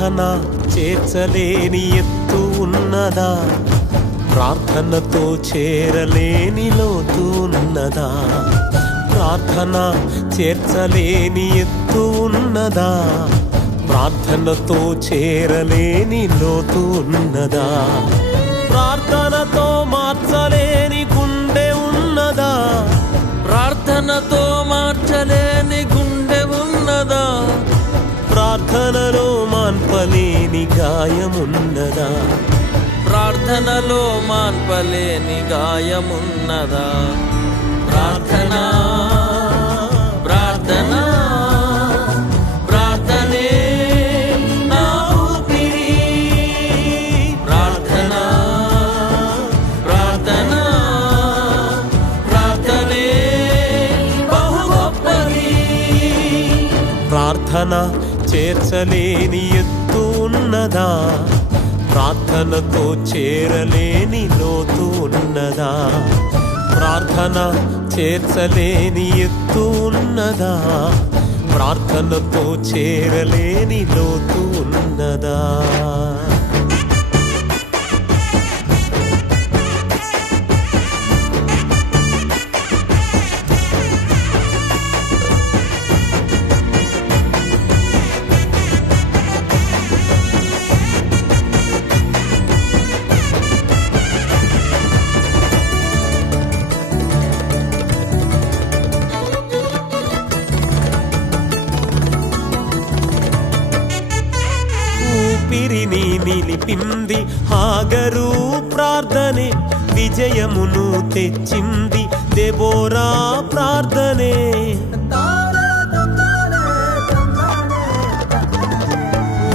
ప్రార్థన చేర్చలేని ఎత్తు ఉన్నదా, ప్రార్థనతో చేరలేని లోతు ఉన్నదా, ప్రార్థన చేర్చలేని ఎత్తు ఉన్నదా, ప్రార్థనతో చేరలేని లోతు ఉన్నదా, ప్రార్థనతో మార్చలేని గుండె ఉన్నదా, ప్రార్థనతో మార్చలేని గుండె ఉన్నదా, ప్రార్థనలో మాన్పలేని గాయమున్నదా, ప్రార్థనలో మాన్పలేని గాయమున్నదా, ప్రార్థన ప్రార్థన ప్రార్థనే నా ఊపిరి, ప్రార్థన ప్రార్థన ప్రార్థనే బహు గొప్పది. ప్రార్థన చేర్చలేని ఎత్తు ఉన్నదా, ప్రార్థనతో చేరలేని లోతు ఉన్నదా, ప్రార్థన చేర్చలేని ఎత్తు ఉన్నదా, ప్రార్థనతో చేరలేని లోతు ఉన్నదా. ఊపిరిని నిలిపింది హాగరు ప్రార్థనే, విజయమును తెచ్చింది దెబోరా ప్రార్థనే,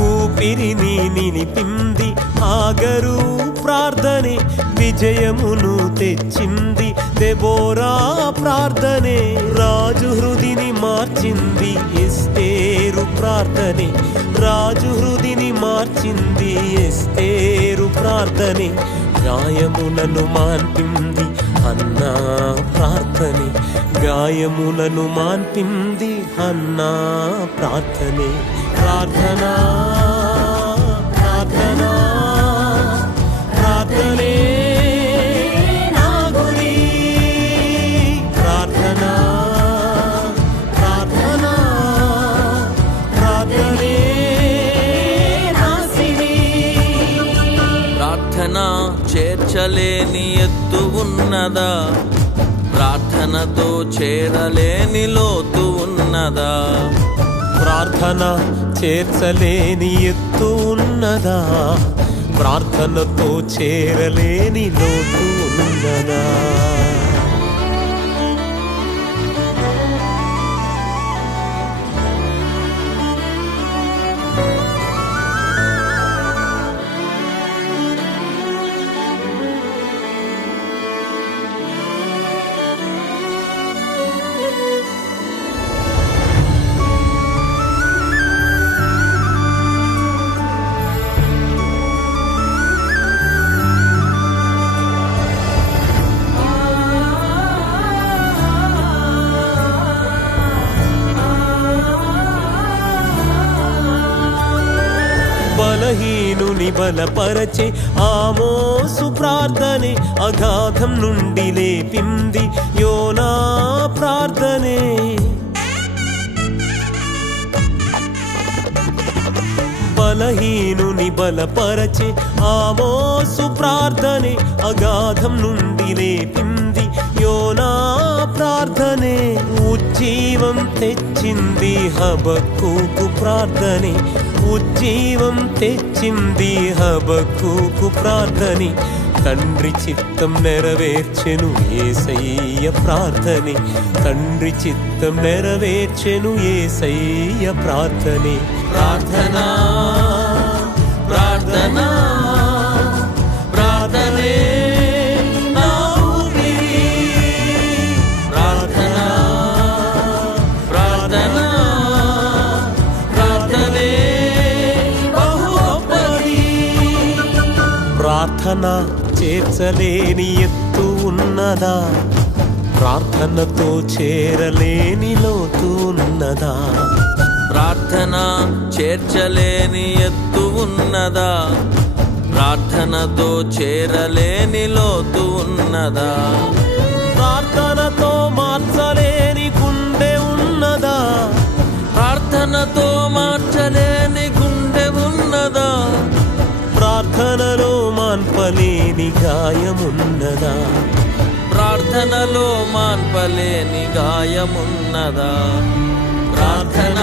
ఊపిరిని నిలిపింది హాగరు ప్రార్థనే, విజయమును తెచ్చింది దెబోరా ప్రార్థనే, రాజు హృదిని మార్చింది ఎస్తేరు ప్రార్థనే, రాజు హృదిని మార్చింది ఎస్తేరు ప్రార్థనే, గాయములను మాన్పింది హన్నా ప్రార్థనే, గాయములను మాన్పింది హన్నా ప్రార్థనే. ప్రార్థన ప్రార్థన ప్రార్థనే నా గురి, ప్రార్థన ప్రార్థన ప్రార్థనే నా సిరి. ప్రార్థన చేర్చలేని ఎత్తు ఉన్నదా, ప్రార్థనతో చేరలేని లోతు ఉన్నదా, ప్రార్థన చేర్చలేని ఎత్తు ఉన్నదా, ప్రార్థనతో చేరలేని లోతు ఉన్నదా. బలహీనుని బలపరచే ఆమోసు ప్రార్థనే, అగాధం నుండి లేపింది యోనా ప్రార్థనే, బలహీనుని బలపరచే ఆమోసు ప్రార్థనే, అగాధం నుండి లేపింది యోనా ప్రార్థనే, ఉజ్జీవం తెచ్చింది హబక్కూకు ప్రార్థనే, ఉజ్జీవం తెచ్చింది హబక్కూకు ప్రార్థనే, తండ్రి చిత్తం నెరవేర్చెను యేసయ్య ప్రార్థనే, తండ్రి చిత్తం నెరవేర్చెను యేసయ్య ప్రార్థనే. ప్రార్థన ప్రార్థన ప్రార్థనే నా ఊపిరి, ప్రార్థన ప్రార్థన ప్రార్థనే బహు గొప్పది. ప్రార్థన చేర్చలేని ఎత్తు ఉన్నదా, ప్రార్థనతో చేరలేని లోతు ఉన్నదా, ప్రార్థన చేర్చలేని ఎత్తు ఉన్నదా? ప్రార్థనతో చేరలేని లోతు ఉన్నదా? ప్రార్థనతో మార్చలేని గుండె ఉన్నదా? ప్రార్థనతో మార్చలేని గుండె ఉన్నదా? ప్రార్థనలో మాన్పలేని గాయమున్నదా? ప్రార్థనలో మాన్పలేని గాయమున్నదా? ప్రార్థన